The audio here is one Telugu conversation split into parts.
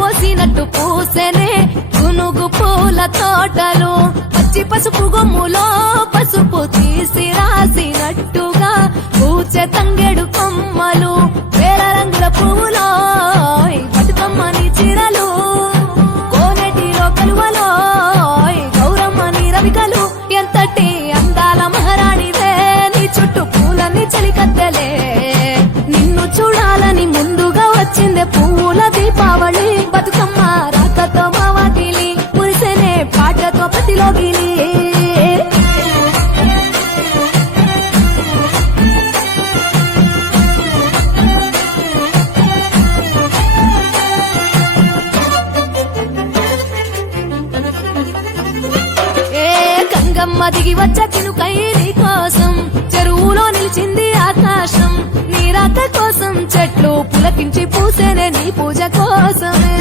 పోసినట్టు పూసెనే గునుగు పూల తోటలు. పచ్చి పసుపు గుమ్ములో పసుపు తీసి రాసిన కొండమ్మ దిగి వచ్చ చినుకై కోసం. చెరువులో నిలిచింది ఆకాశం. నీ రాత కోసం చెట్లు పులకించి పూసేనే నీ పూజ కోసమే.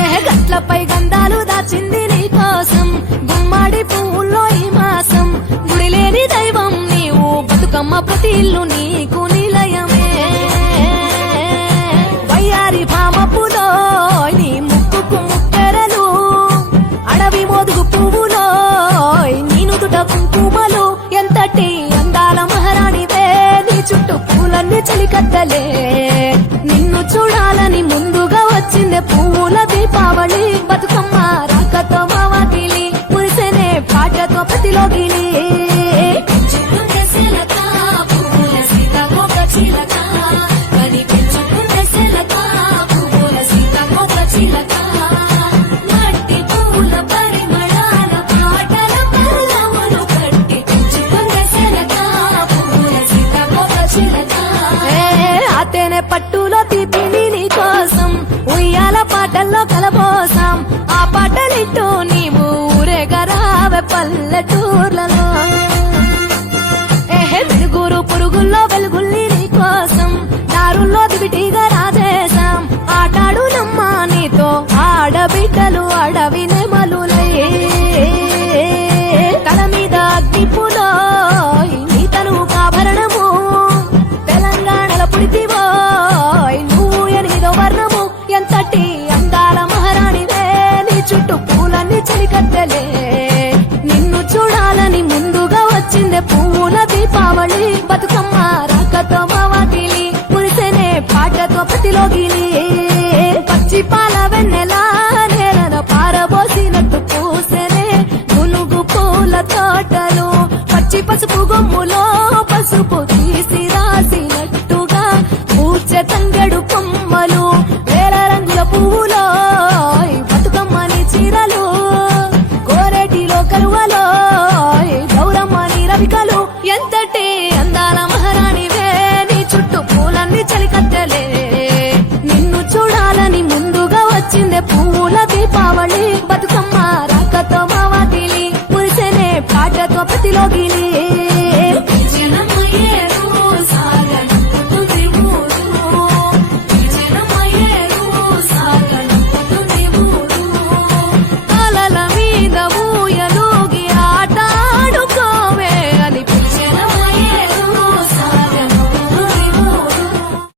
ఏ గట్లపై గంధాలు దాచింది నీ కోసం. గుమ్మాడి పువ్వుల్లో ఈ మాసం. గుడి లేని దైవం నీవు. బతుకమ్మ ప్రతి ఇల్లు కట్టలే. నిన్ను చూడాలని ముందుగా వచ్చింది పువ్వుల దీపావళి. బతుకమ్మ రాకతో మావాకిలి మురిసెనే పాటతో ప్రతిలోకిని. పాటల్లో కలబోసాం. ఆ పాటలిట్టు నీవు ఊరేగరావే పల్లెటూర్లలో.